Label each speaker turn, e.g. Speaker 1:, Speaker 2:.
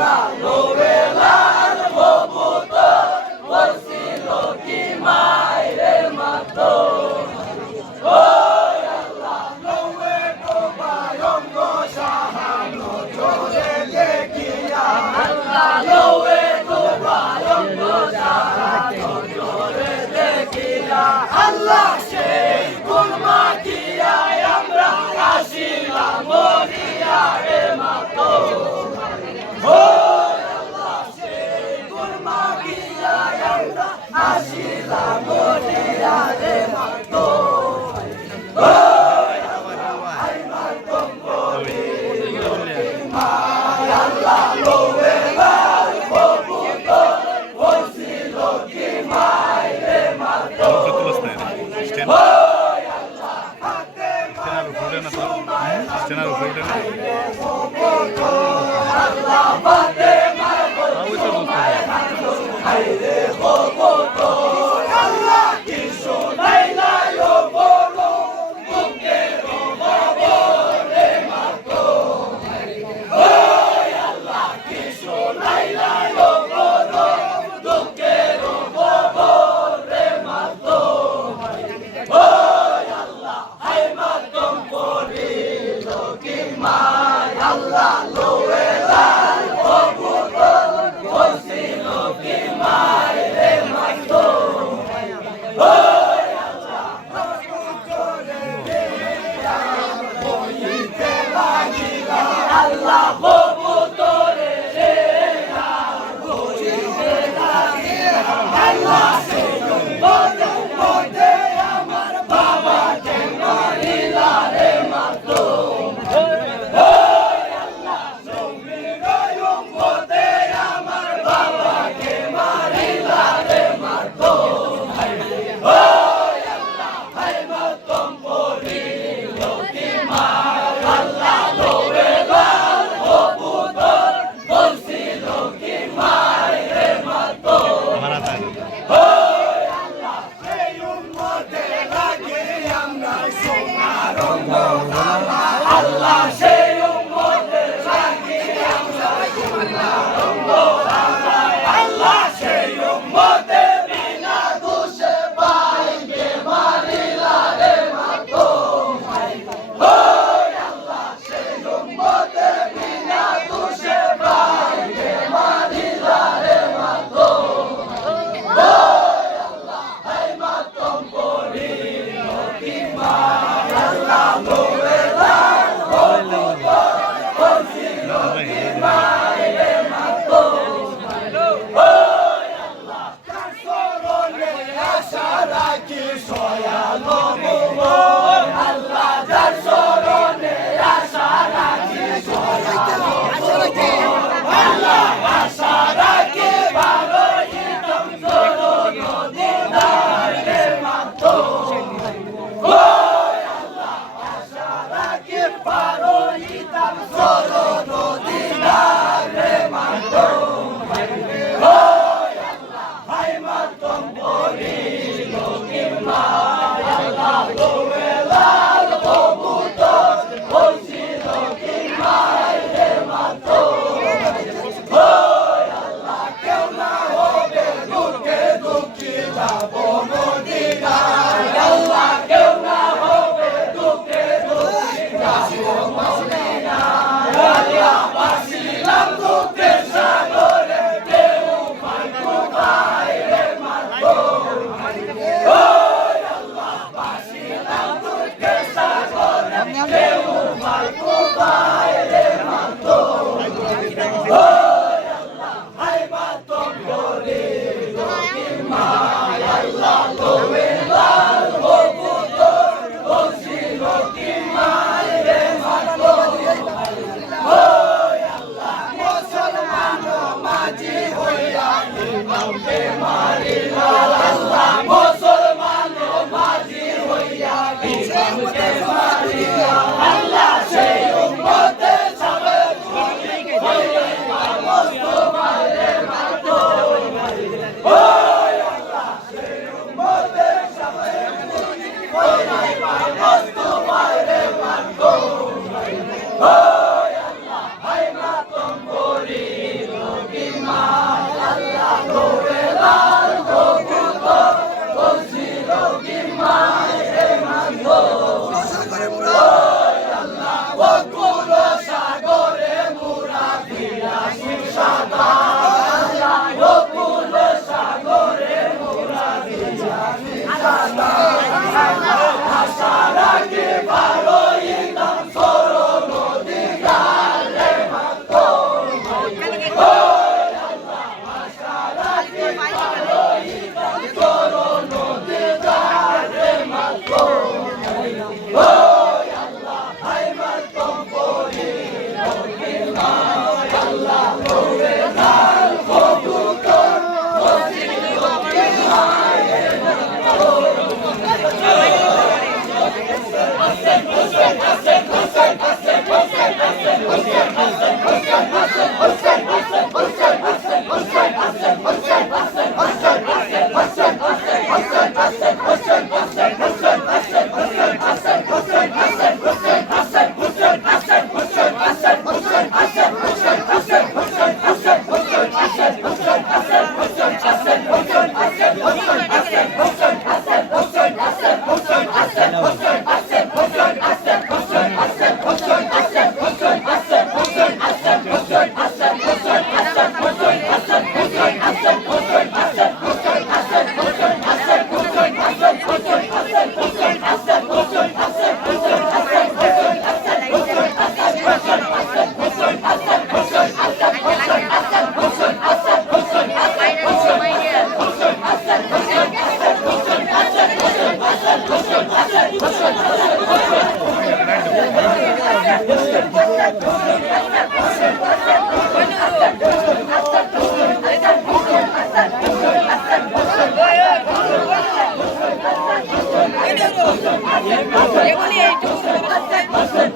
Speaker 1: လိုပဲ ওটা না হ্যাঁ, স্টেনার উপরে ওটা না আল্লাহ Bye. Ayağımızı